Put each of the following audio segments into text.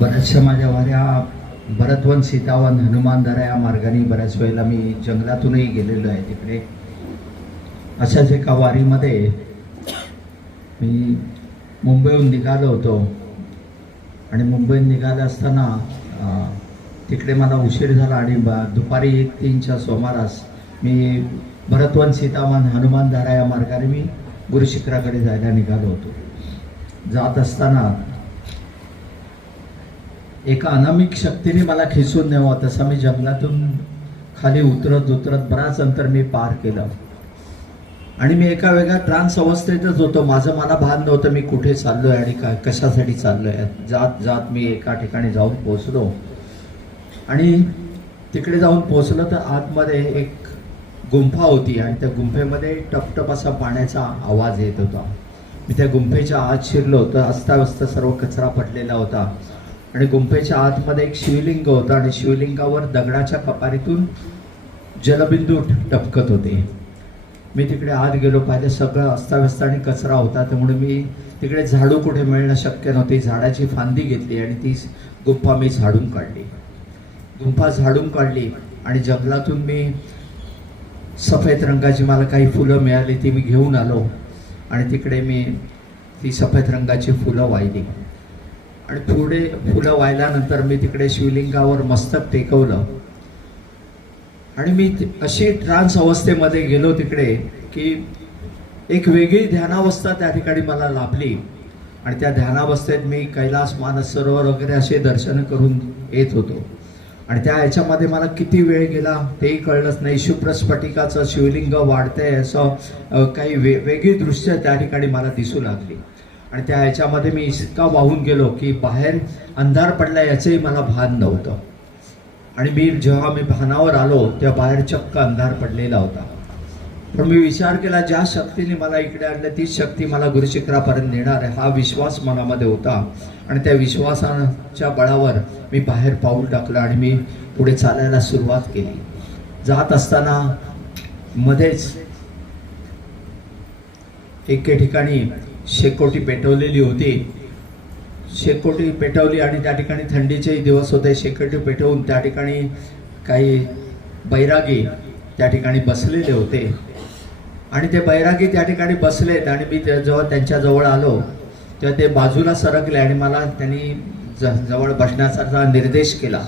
बऱ्याचशा माझ्या वाऱ्या भरतवन सीतावन हनुमानधारा या मार्गाने बऱ्याच वेळेला मी जंगलातूनही गेलेलो आहे तिकडे. अशाच एका वारीमध्ये मी मुंबईहून निघालो होतो. आणि मुंबईत निघालं असताना तिकडे मला उशीर झाला आणि दुपारी एक तीनच्या सुमारास मी भरतवन सीतावन हनुमानधारा या मार्गाने मी गुरुशिखराकडे जायला निघालो होतो. जात असताना एका अनामिक शक्तीने मला खेचून न्यावं. तसा मी जंगलातून खाली उतरत उतरत बराच अंतर मी पार केलं. आणि मी एका वेगळ्या ट्रान्स अवस्थेतच होतो. माझं मला भान नव्हतं मी कुठे चाललो आहे आणि काय कशासाठी चाललो आहे जात जात मी एका ठिकाणी जाऊन पोहोचलो. आणि तिकडे जाऊन पोचलं तर आतमध्ये एक गुंफा होती आणि त्या गुंफेमध्ये टपटप असा पाण्याचा आवाज येत होता. मी त्या गुंफेच्या आत शिरलो. तर अस्ताव्यस्त सर्व कचरा पडलेला होता. आणि गुंफेच्या आतमध्ये एक शिवलिंग होतं आणि शिवलिंगावर दगडाच्या कपारीतून जलबिंदू टपकत होते. मी तिकडे आत गेलो पाहिजे सगळं अस्ताव्यस्त आणि कचरा होता त्यामुळे मी तिकडे झाडू कुठे मिळणं शक्य नव्हती. झाडाची फांदी घेतली आणि ती गुंफा मी झाडून काढली. गुंफा झाडून काढली आणि जंगलातून मी सफेद रंगाची मला काही फुलं मिळाली ती मी घेऊन आलो आणि तिकडे मी ती सफेद रंगाची फुलं वाहिली. आणि पुढे फुलं व्हायल्यानंतर मी तिकडे शिवलिंगावर मस्तक टेकवलं. आणि मी अशी ट्रान्स अवस्थेमध्ये गेलो तिकडे की एक वेगळी ध्यानावस्था त्या ठिकाणी मला लाभली. आणि त्या ध्यानावस्थेत मी कैलास मानसरोवर वगैरे असे दर्शन करून येत होतो. आणि त्या ह्याच्यामध्ये मला किती वेळ गेला तेही कळलंच नाही. शुभ्रस्फटिकाचं शिवलिंग वाढतंय असं काही वे वेगळी दृश्य त्या ठिकाणी मला दिसू लागली. आणि त्या ह्याच्यामध्ये मी इतका वाहून गेलो की बाहेर अंधार पडला याचंही मला भान नव्हतं. आणि मी जेव्हा मी भानावर आलो तेव्हा बाहेर चक्क अंधार पडलेला होता. पण मी विचार केला ज्या शक्तीने मला इकडे आणलं तीच शक्ती मला गुरुशिखरापर्यंत नेणार आहे हा विश्वास मनामध्ये होता. आणि त्या विश्वासाच्या बळावर मी बाहेर पाऊल टाकलं आणि मी पुढे चालायला सुरुवात केली. जात असताना मध्येच एके ठिकाणी शेकोटी पेटवलेली होती. शेकोटी पेटवली आणि त्या ठिकाणी थंडीचेही दिवस होते. शेकोटी पेटवून त्या ठिकाणी काही बैरागी त्या ठिकाणी बसलेले होते. आणि ते बैरागी त्या ठिकाणी बसलेत आणि मी जेव्हा त्यांच्याजवळ आलो. तेव्हा ते बाजूला सरकले आणि मला त्यांनी ज जवळ बसण्याचा निर्देश केला.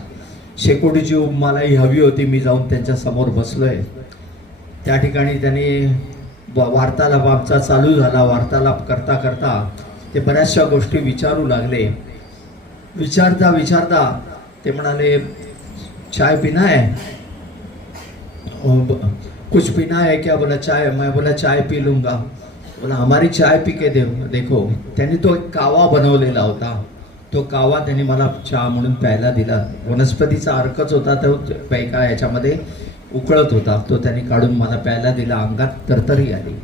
शेकोटीची ऊब मला ही हवी होती. मी जाऊन त्यांच्यासमोर बसलो बसलोय. त्या ठिकाणी त्यांनी वार्तालाप आमचा चालू झाला. वार्तालाप करता करता ते बऱ्याचशा गोष्टी विचारू लागले. विचारता विचारता ते म्हणाले चाय पिना है हो, कुछ पीना है क्या? बोला चाय. मैं बोला चाय पी लूंगा. बोला हमारी चाय पी के दे देखो त्यांनी तो एक कावा बनवलेला होता. तो कावा त्यांनी मला चहा म्हणून प्यायला दिला. वनस्पतीचा अर्कच होता तो पैका याच्यामध्ये उकळत होता. तो त्यांनी काढून मला प्यायला दिला. अंगात तरतरी आली.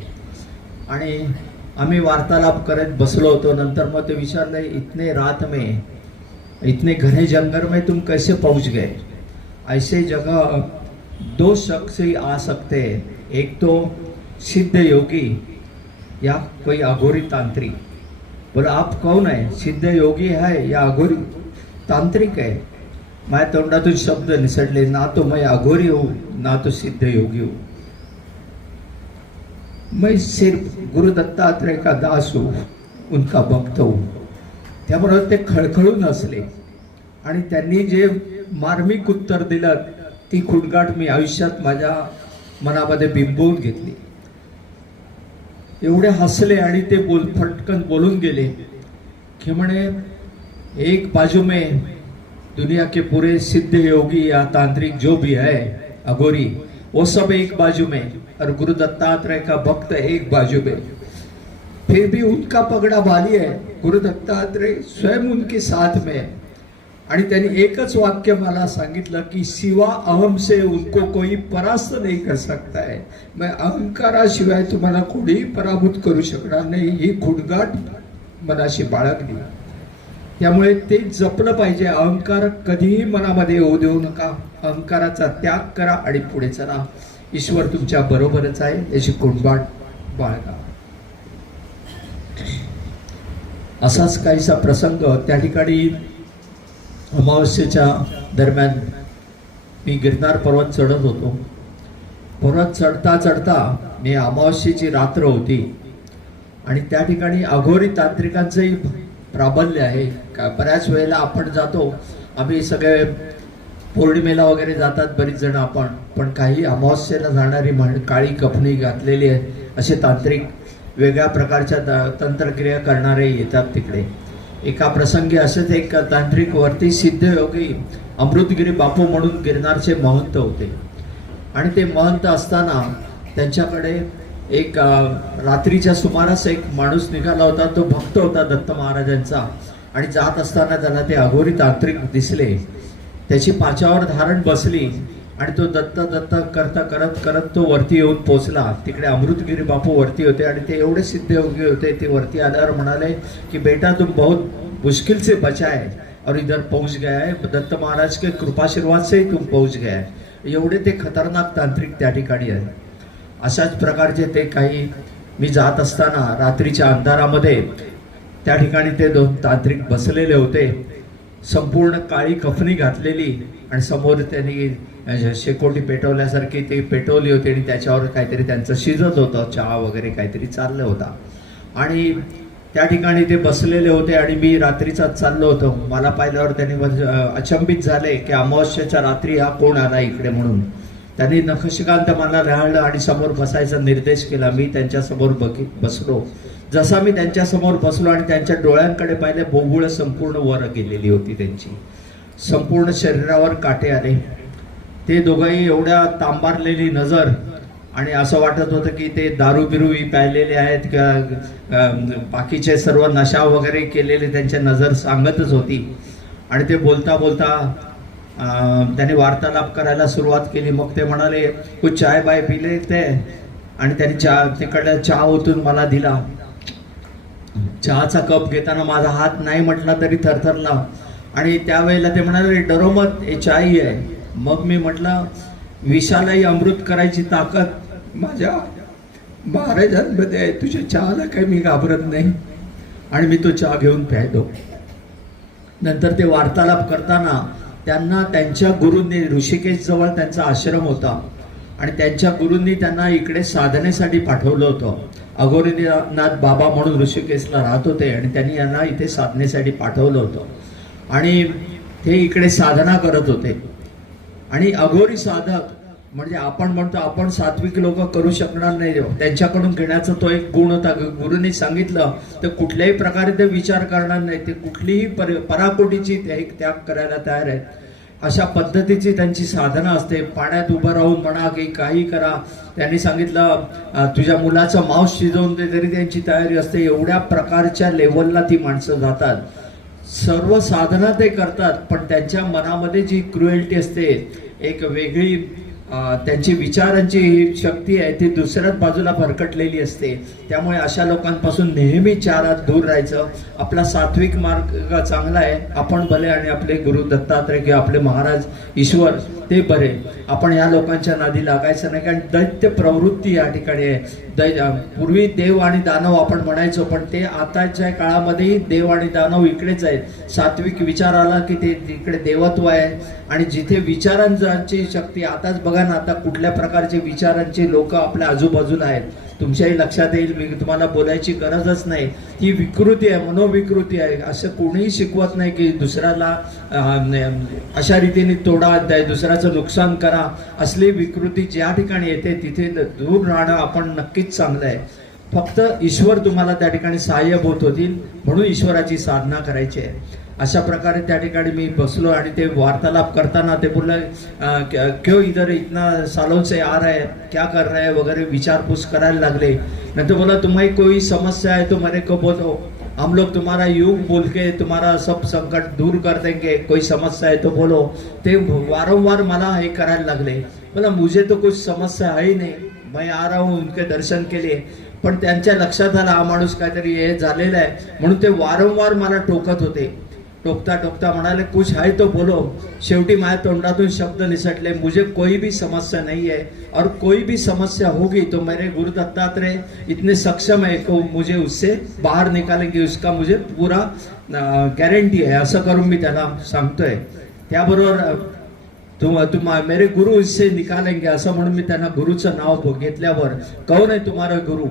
आणि आम्ही वार्तालाप करत बसलो होतो. नंतर मग ते विचारलं इतने रात में इतने घने जंगल में तुम कैसे पहुंच गए? ऐसे जगह दो शख्स ही आ सकते हैं। एक तो सिद्ध योगी या कोई अघोरी तांत्रिक. बोला आप कौन है? सिद्ध योगी है या अघोरी तांत्रिक है? माझ्या तोंडातून शब्द निसटले ना तो मै अघोरी होऊ ना तो सिद्ध योगी होऊ. मैं सिर्फ गुरु दत्तात्रय का दास हो उनका भक्त हो त्याबरोबर ते खळखळून असले आणि त्यांनी जे मार्मिक उत्तर दिलं ती खुणगाठ मी आयुष्यात माझ्या मनामध्ये बिंबवून घेतली. एवढे हसले आणि ते बोल फटकन बोलून गेले. की म्हणे एक बाजू में दुनिया के पूरे सिद्ध योगी या तांत्रिक जो भी है अघोरी वो सब एक बाजू में और गुरु दत्तात्रेय का भक्त एक बाजू में। फिर भी उनका पगड़ा भारी है गुरु दत्तात्रेय स्वयं उनके साथ में। है. आणि त्यांनी एकच वाक्य मला सांगितलं की शिवा अहम से उनको कोई परास्त नहीं कर सकता है। मैं अहंकाराशिवाय तुम्हाला कोणीही पराभूत करू शकणार नाही ही खुणगाठ मनाशी बाळगली. त्यामुळे ते जपलं पाहिजे. अहंकार कधीही मनामध्ये येऊ देऊ नका. अहंकाराचा त्याग करा आणि पुढे चला. ईश्वर तुमच्या बरोबरच आहे. याची कुणबाट बाळगा असाच काहीसा प्रसंग त्या ठिकाणी अमावस्येच्या दरम्यान मी गिरनार पर्वत चढत होतो. पर्वत चढता चढता मी अमावस्येची रात्र होती. आणि त्या ठिकाणी अघोरी तांत्रिकांचंही प्राबल्य आहे. का? बऱ्याच वेळेला आपण जातो आम्ही सगळे पौर्णिमेला वगैरे जातात बरीच जण आपण पण काही अमावस्येला जाणारी म्हण काळी कफणी घातलेली आहे असे तांत्रिक वेगळ्या प्रकारच्या तंत्रक्रिया करणारे येतात तिकडे. एका प्रसंगी असंच एक तांत्रिक वरती सिद्धयोगी अमृतगिरी बापू म्हणून गिरनारचे महंत होते. आणि ते महंत असताना त्यांच्याकडे एक रात्रीच्या सुमारास एक माणूस निघाला होता तो भक्त होता दत्त महाराजांचा. आणि जात असताना त्याला ते अघोरी तांत्रिक दिसले. त्याची पाचावर धारण बसली आणि तो दत्त दत्त करता करत करत तो वरती येऊन पोचला. तिकडे अमृतगिरी बापू वरती होते आणि ते एवढे सिद्धयोगी होते ते वरती आल्यावर म्हणाले की बेटा तुम बहुत मुश्किल से बचा है और इधर पहुंच गया है. दत्त महाराज के कृपाशीर्वाद से ही तुम पहुंच गया है. एवढे ते खतरनाक तांत्रिक त्या ठिकाणी आहेत. अशाच प्रकारचे ते काही मी जात असताना रात्रीच्या अंधारामध्ये त्या ठिकाणी ते दोन तांत्रिक बसलेले होते. संपूर्ण काळी कफनी घातलेली आणि समोर त्यांनी शेकोटी पेटवल्यासारखी ते पेटवली होती आणि त्याच्यावर काहीतरी त्यांचं शिजत होतं. चहा वगैरे काहीतरी चाललं होता. आणि त्या ठिकाणी ते बसलेले होते आणि मी रात्रीचा चाललो होतो. मला पाहिल्यावर त्यांनी म्हणजे, अचंबित झाले की अमावस्याच्या रात्री हा कोण आला इकडे म्हणून. त्यांनी नखशिकांत मला राहलं आणि समोर बसायचा निर्देश केला. मी त्यांच्यासमोर बघी बसलो. जसा मी त्यांच्यासमोर बसलो आणि त्यांच्या डोळ्यांकडे पाहिले बोबुळ संपूर्ण वर गेलेली होती त्यांची. संपूर्ण शरीरावर काटे आले. ते दोघंही एवढ्या तांबारलेली नजर आणि असं वाटत होतं की ते दारू बिरू प्यायलेले आहेत किंवा बाकीचे सर्व नशा वगैरे केलेले त्यांच्या नजर सांगतच होती. आणि ते बोलता बोलता त्याने त्यांनी वार्तालाप करायला सुरुवात केली. मग ते म्हणाले कुछ चाय बाय पिले ते आणि त्यांनी चहा तिकडल्या चहा ओतून मला दिला. चहाचा कप घेताना माझा हात नाही म्हटला तरी थरथरला. आणि त्यावेळेला ते म्हणाले डरोमत हे चाई आहे. मग मी म्हटलं विषालाही अमृत करायची ताकद माझ्या महाराजांमध्ये आहे. तुझ्या चहाला काही मी घाबरत नाही. आणि मी तो चहा घेऊन प्यायलो. नंतर ते वार्तालाप करताना त्यांना त्यांच्या गुरूंनी ऋषिकेश जवळ त्यांचा आश्रम होता. आणि त्यांच्या गुरूंनी त्यांना इकडे साधनेसाठी पाठवलं होतं. अघोरीनाथ बाबा म्हणून ऋषिकेशला राहत होते आणि त्यांनी यांना इथे साधनेसाठी पाठवलं होतं. आणि ते इकडे साधना करत होते. आणि अघोरी साधक म्हणजे आपण म्हणतो आपण सात्विक लोक करू शकणार नाही त्यांच्याकडून घेण्याचा तो एक गुण होता. गुरुनी सांगितलं तर कुठल्याही प्रकारे ते विचार करणार नाही ते कुठलीही पर पराकोटीची ते एक त्याग करायला तयार आहेत. अशा पद्धतीची त्यांची साधना असते. पाण्यात उभं राहून म्हणा की काही करा. त्यांनी सांगितलं तुझ्या मुलाचं मांस शिजवून दे तरी त्यांची तयारी असते. एवढ्या प्रकारच्या लेवलला ती माणसं जातात. सर्व साधना ते करतात पण त्यांच्या मनामध्ये जी क्रुएल्टी असते एक वेगळी त्यांची विचारांची ही शक्ती आहे ती दुसऱ्याच बाजूला भरकटलेली असते. त्यामुळे अशा लोकांपासून नेहमी चारात दूर राहायचं. आपला सात्विक मार्ग चांगला आहे. आपण भले आणि आपले गुरु दत्तात्रय किंवा आपले महाराज ईश्वर ते बरे. आपण या लोकांच्या नादी लागायचं नाही. कारण दैत्य प्रवृत्ती या ठिकाणी आहे. पूर्वी देव आणि दानव आपण म्हणायचो पण ते आताच्या काळामध्येही देव आणि दानव इकडेच आहेत. सात्विक विचार आला की ते इकडे देवत्व आहे. आणि जिथे विचारांची शक्ती आताच बघा ना आता कुठल्या प्रकारचे विचारांचे लोक आपल्या आजूबाजूला आहेत. तुमच्याही लक्षात येईल मी तुम्हाला बोलायची गरजच नाही. ही विकृती आहे मनोविकृती आहे. असं कोणीही शिकवत नाही की दुसऱ्याला अशा रीतीने तोडा द्या दुसऱ्याचं नुकसान करा. असली विकृती ज्या ठिकाणी येते तिथे दूर राहणं आपण नक्कीच चांगलं आहे. फक्त ईश्वर तुम्हाला त्या ठिकाणी सहाय्यभूत होतील म्हणून ईश्वराची साधना करायची आहे. अशा प्रकारे त्या ठिकाणी मी बसलो आणि ते वार्तालाप करताना ते बोलले क्यों इधर इतना सालों से आ रहा है? क्या कर रहे है? वगैरे विचारपूस करायला लागले. नंतर बोला तुम्हारी कोई समस्या है तो मेरे को बोलो. हम लोग तुम्हारा युग बोल के तुम्हारा सब संकट दूर कर देंगे. कोई समस्या है तो बोलो. ते वारंवार मला हे करायला लागले. बोला मुझे तो कुछ समस्या है ही मैं आ रहा हूँ उनके दर्शन के लिए. पण त्यांच्या लक्षात आला हा माणूस काहीतरी हे झालेला आहे. म्हणून ते वारंवार मला टोकत होते. टोकता टोकता म्हणाले कुछ आहे तो बोलो. शेवटी माझ्या तोंडातून शब्द निसटले मुझे कोई भी समस्या नहीं है. और कोई भी समस्या होगी तो मेरे गुरु दत्तात्रेय इतने सक्षम है को मुझे उससे बाहर निकालेंगे उसका मुझे पूरा गॅरंटी आहे असं करून मी त्याला सांगतोय. त्याबरोबर अ, तुम मेरे गुरु इससे निकालेंगे असं म्हणून मी त्यांना गुरुचं नाव घेतल्यावर कौन आहे तुम्हाला गुरु?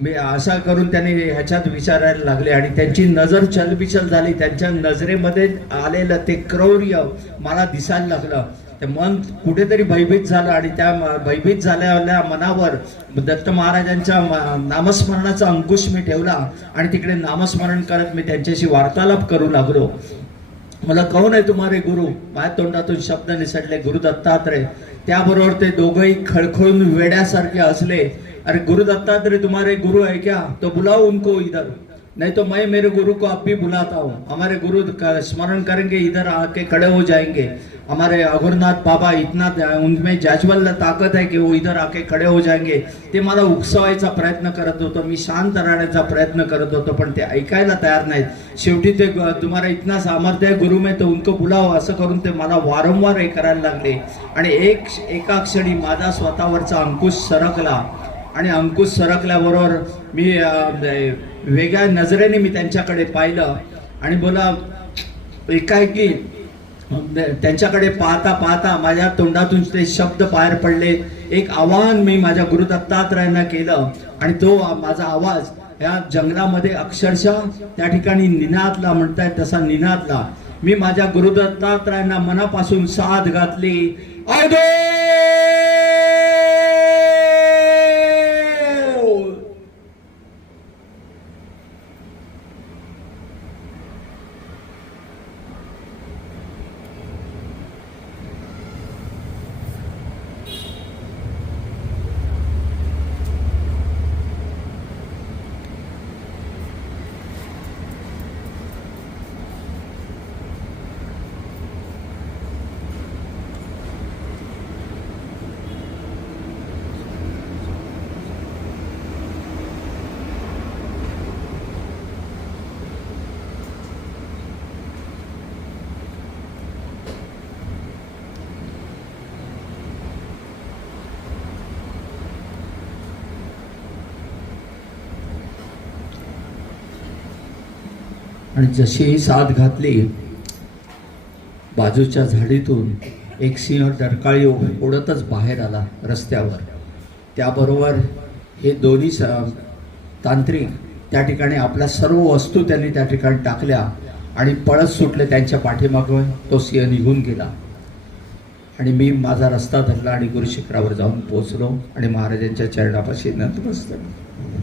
मी असा करून त्यांनी ह्याच्यात विचारायला लागले आणि त्यांची नजर चलबिचल झाली. त्यांच्या नजरेमध्ये आलेलं ते क्रौर्य मला दिसायला लागलं. ते मन कुठेतरी भयभीत झालं आणि त्या भयभीत झालेल्या मनावर दत्त महाराजांच्या नामस्मरणाचा अंकुश मी ठेवला आणि तिकडे नामस्मरण करत मी त्यांच्याशी वार्तालाप करू लागलो. मला कौन आहे तुम्हारे गुरु? माझ्या तोंडातून शब्द निसटले गुरु दत्तात्रय. त्याबरोबर ते दोघंही खळखळून वेड्यासारखे असले अरे गुरु दत्तात्रय तुम्हारे गुरु आहे क्या? तो बुलाओ उनको इधर. नहीं तो मैं मेरे गुरु को अब भी बुलाता हूँ। हमारे गुरु का स्मरण करेंगे इधर आके खड़े हो जाएंगे। हमारे अघोरनाथ बाबा इतना उनमें जाजवल ताकत है कि वो इधर आके खड़े हो जाएंगे। ते मला उकसवायचा प्रयत्न करत होतो मी शांत राहण्याचा प्रयत्न करत होतो पण ते ऐकायला तयार नाहीत। शेवटी ते तुम्हाला इतना सामर्थ्य आहे गुरु में तो उनको बुलाव असं करून ते मला वारंवार हे करायला लागले। आणि एक एका क्षणी माझा स्वतःवरचा अंकुश सरकला। आणि अंकुश सरकल्याबरोबर मी वेगळ्या नजरेने मी त्यांच्याकडे पाहिलं आणि बोला एकाएकी त्यांच्याकडे पाहता पाहता माझ्या तोंडातून ते शब्द बाहेर पडले. एक आवाहन मी माझ्या गुरु दत्तात्रयांना केलं आणि तो माझा आवाज या जंगलामध्ये अक्षरशः त्या ठिकाणी निनादला म्हणतायत तसा निनादला. मी माझ्या गुरु दत्तात्रयांना मनापासून साथ घातली. अवधूत! आणि जशी ही साथ घातली बाजूच्या झाडीतून एक सिंह डरकाळी ओढतच बाहेर आला रस्त्यावर. त्याबरोबर हे दोन्ही स तांत्रिक त्या ठिकाणी आपल्या सर्व वस्तू त्यांनी त्या ठिकाणी टाकल्या आणि पळत सुटले त्यांच्या पाठीमागून. तो सिंह निघून गेला. आणि मी माझा रस्ता धरला आणि गुरुशिखरावर जाऊन पोचलो आणि महाराजांच्या चरणापाशी नतमस्तक.